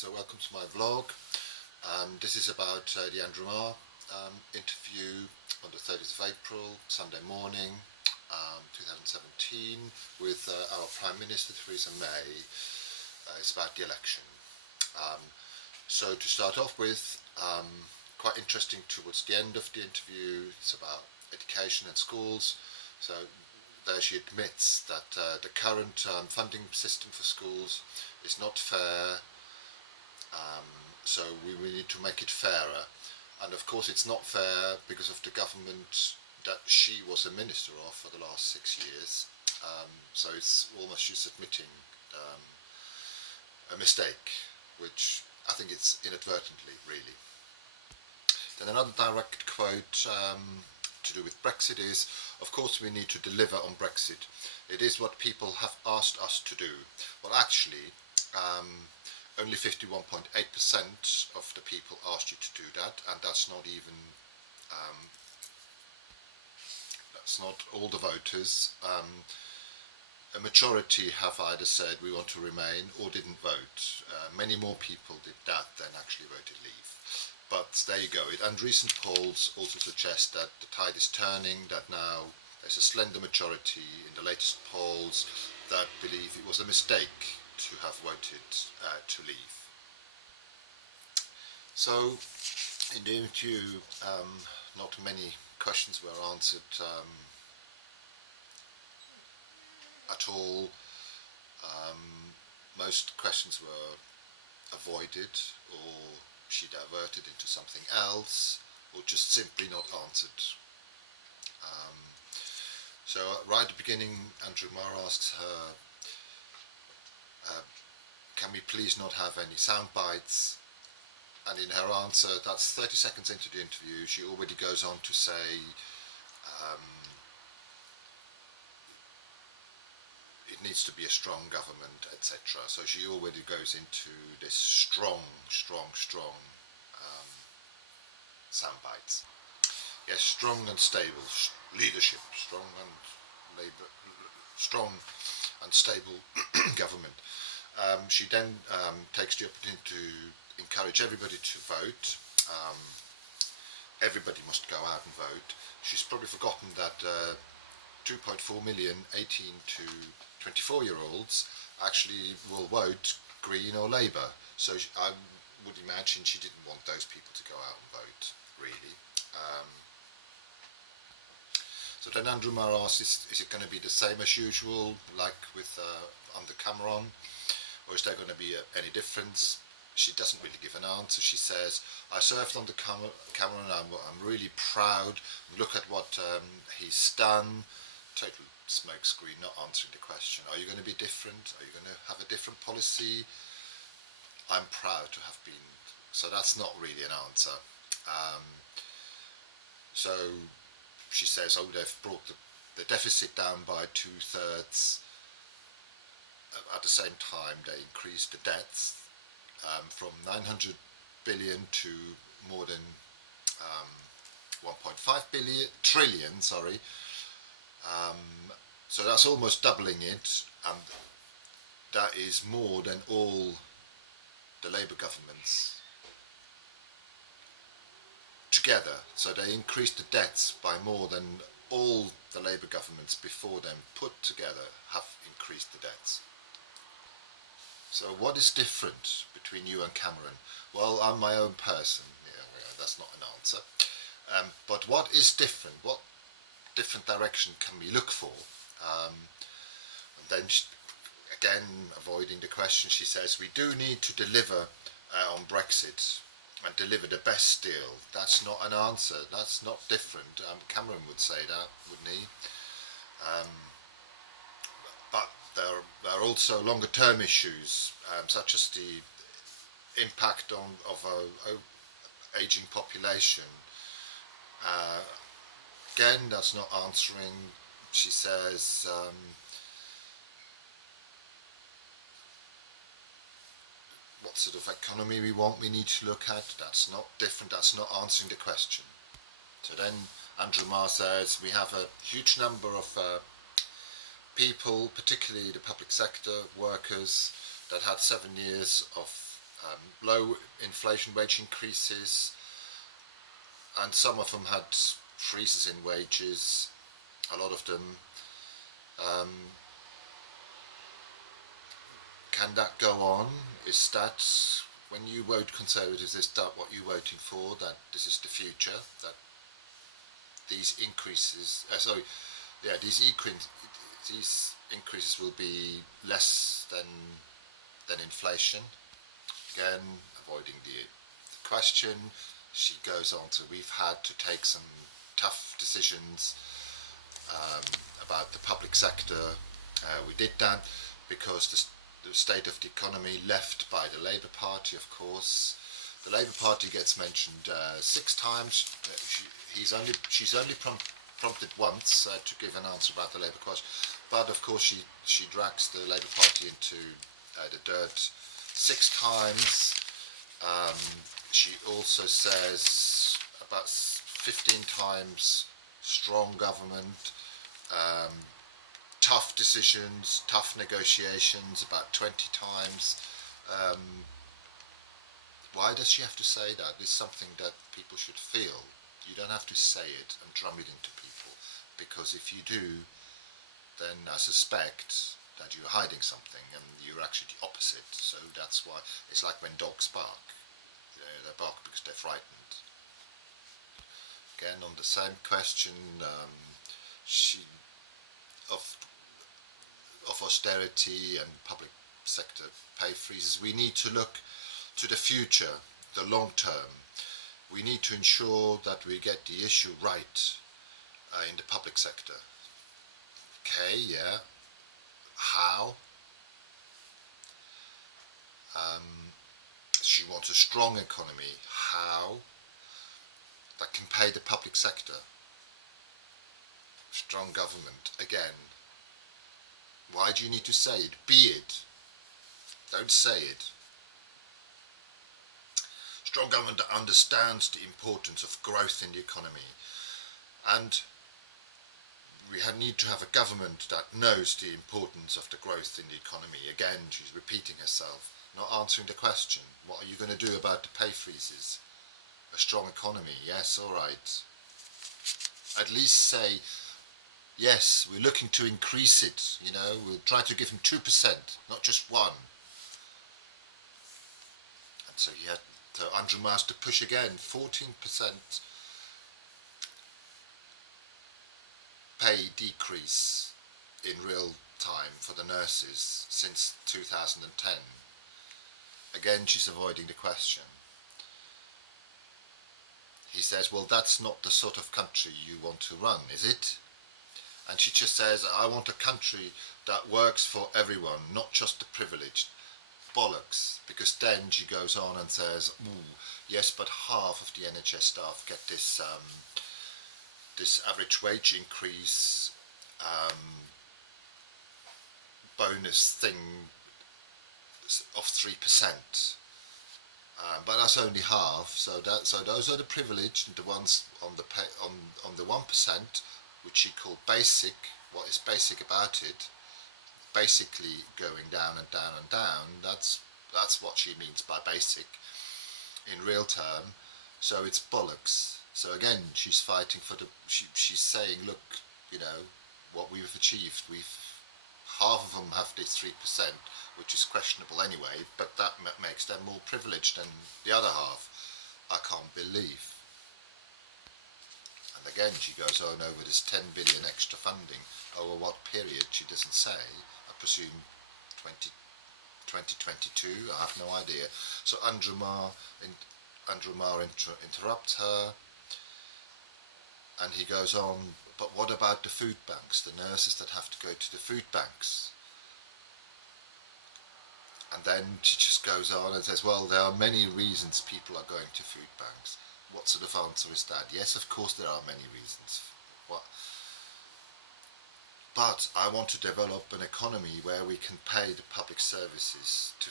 so welcome to my vlog. This is about the Andrew Marr interview on the 30th of April, Sunday morning, 2017, with our Prime Minister Theresa May. It's about the election. So to start off with, quite interesting towards the end of the interview, it's about education and schools. So there she admits that the current funding system for schools is not fair, so we need to make it fairer. And of course it's not fair because of the government that she was a minister of for the last 6 years. So it's almost she's admitting a mistake, which I think it's inadvertently, really. Then another direct quote to do with Brexit is, of course we need to deliver on Brexit. It is what people have asked us to do. Well, actually, only 51.8% of the people asked you to do that, and that's not even, that's not all the voters. A majority have either said we want to remain or didn't vote. Many more people did that than actually voted leave. But there you go. And recent polls also suggest that the tide is turning, that now there's a slender majority in the latest polls that believe it was a mistake to have voted to leave. So in the interview, not many questions were answered at all. Most questions were avoided, or she diverted into something else, or just simply not answered. So right at the beginning, Andrew Marr asks her, can we please not have any sound bites? And in her answer, that's 30 seconds into the interview, she already goes on to say it needs to be a strong government, etc. So she already goes into this strong sound bites. Yes, strong and stable leadership, strong and stable government. She then takes the opportunity to encourage everybody to vote. Everybody must go out and vote. She's probably forgotten that 2.4 million 18 to 24-year-olds actually will vote Green or Labour. So I would imagine she didn't want those people to go out and vote, really. So then Andrew Marr asks, is it going to be the same as usual, like with under Cameron, or is there going to be any difference? She doesn't really give an answer. She says, I served under Cameron, I'm really proud, look at what he's done. Total smokescreen, not answering the question. Are you going to be different? Are you going to have a different policy? I'm proud to have been. So that's not really an answer. So she says, oh, they've brought the deficit down by 2/3. At the same time, they increased the debts from 900 billion to more than 1.5 trillion. Sorry. So that's almost doubling it, and that is more than all the Labour governments together. So they increased the debts by more than all the Labour governments before them put together have increased the debts. So what is different between you and Cameron? Well, I'm my own person. Yeah, that's not an answer. But what is different? What different direction can we look for? And then again, avoiding the question, she says we do need to deliver on Brexit and deliver the best deal. That's not an answer. That's not different. Cameron would say that, wouldn't he? But there are also longer term issues, such as the impact of a aging population. Again, that's not answering. She says what sort of economy we want, we need to look at. That's not different, that's not answering the question. So then Andrew Marr says we have a huge number of people, particularly the public sector workers, that had 7 years of low inflation, wage increases, and some of them had freezes in wages. A lot of them. Um, can that go on? Is that, when you vote Conservatives, is that what you're voting for? That this is the future? That these increases, these increases will be less than inflation? Again, avoiding the question, she goes on to, we've had to take some tough decisions about the public sector. We did that because the state of the economy left by the Labour Party, of course. The Labour Party gets mentioned 6 times. She's only prompted once to give an answer about the Labour question, but of course she drags the Labour Party into the dirt 6 times. She also says about 15 times strong government, tough decisions, tough negotiations about 20 times. Why does she have to say that? It's something that people should feel. You don't have to say it and drum it into people, because if you do, then I suspect that you're hiding something and you're actually the opposite. So that's why it's like when dogs bark. They bark because they're frightened. Again, on the same question, she of austerity and public sector pay freezes, we need to look to the future, the long term. We need to ensure that we get the issue right in the public sector. Okay, yeah. How? She wants a strong economy. How? That can pay the public sector. Strong government. Again, why do you need to say it? Be it. Don't say it. Strong government that understands the importance of growth in the economy. And we need to have a government that knows the importance of the growth in the economy. Again, she's repeating herself, not answering the question. What are you going to do about the pay freezes? A strong economy, yes, all right. At least say, yes, we're looking to increase it, we'll try to give him 2%, not just 1. And so he had Andrew Marr to push again, 14% pay decrease in real time for the nurses since 2010. Again, she's avoiding the question. He says, well, that's not the sort of country you want to run, is it? And she just says, I want a country that works for everyone, not just the privileged. Bollocks, because then she goes on and says, yes, but half of the NHS staff get this this average wage increase bonus thing of 3%. But that's only half, so those are the privileged, the ones on the 1%, which she called basic. What is basic about it? Basically going down and down and down. That's what she means by basic in real term. So it's bollocks. So again, she's fighting for she's saying, look, what we've achieved. Half of them have this 3%, which is questionable anyway, but that makes them more privileged than the other half. I can't believe. And again, she goes on over this 10 billion extra funding. Over what period, she doesn't say. I presume 2022, I have no idea. So Andrew Marr interrupts her, and he goes on, but what about the food banks, the nurses that have to go to the food banks? And then she just goes on and says, well, there are many reasons people are going to food banks. What sort of answer is that? Yes, of course there are many reasons. But I want to develop an economy where we can pay the public services to...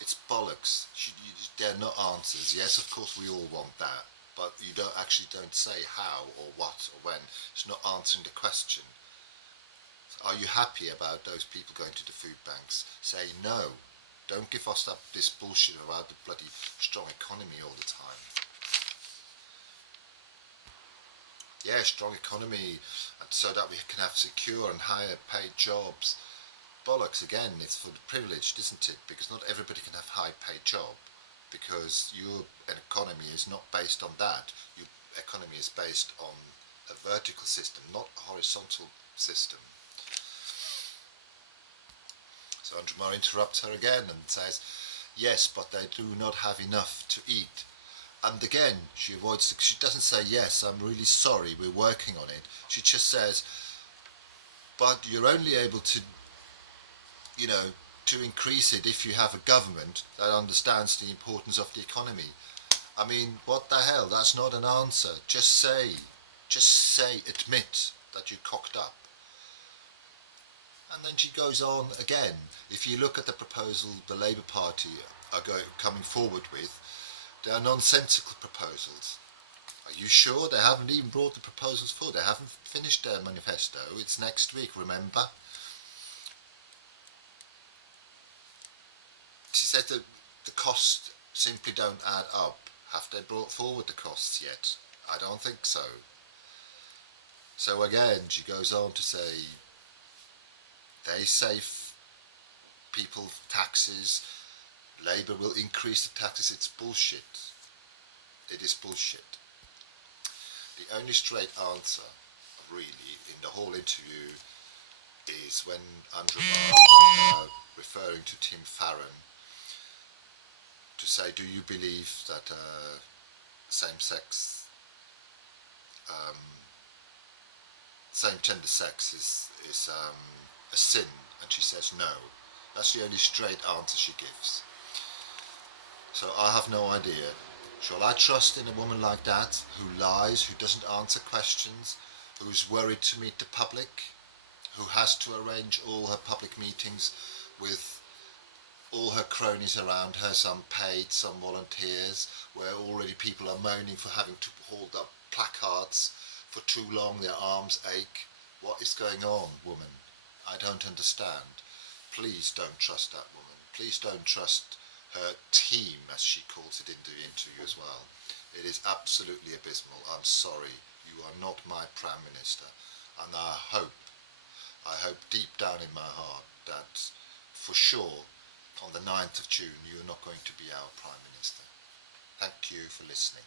It's bollocks. There are no answers. Yes, of course we all want that, but you don't say how or what or when. It's not answering the question. Are you happy about those people going to the food banks? Say no. Don't give us this bullshit about the bloody strong economy all the time. Yeah, strong economy, and so that we can have secure and higher paid jobs. Bollocks again, it's for the privileged, isn't it? Because not everybody can have high paid job, because your economy is not based on that. Your economy is based on a vertical system, not a horizontal system. So Andrew Marr interrupts her again and says, yes, but they do not have enough to eat. And again, she doesn't say, yes, I'm really sorry, we're working on it. She just says, but you're only able to, to increase it if you have a government that understands the importance of the economy. I mean, what the hell? That's not an answer. Just say, admit that you cocked up. And then she goes on again. If you look at the proposal the Labour Party are coming forward with, they are nonsensical proposals. Are you sure? They haven't even brought the proposals forward. They haven't finished their manifesto. It's next week, remember? She said that the costs simply don't add up. Have they brought forward the costs yet? I don't think so. So again, she goes on to say, they save people taxes, Labour will increase the taxes. It's bullshit. It is bullshit. The only straight answer, really, in the whole interview is when Andrew Marr referring to Tim Farron to say, do you believe that same-gender sex is a sin? And she says no. That's the only straight answer she gives. So I have no idea. Shall I trust in a woman like that, who lies, who doesn't answer questions, who's worried to meet the public, who has to arrange all her public meetings with all her cronies around her, some paid, some volunteers, where already people are moaning for having to hold up placards for too long, their arms ache. What is going on, woman? I don't understand. Please don't trust that woman. Please don't trust her team, as she calls it in the interview as well. It is absolutely abysmal. I'm sorry. You are not my Prime Minister. And I hope deep down in my heart that for sure on the 9th of June you are not going to be our Prime Minister. Thank you for listening.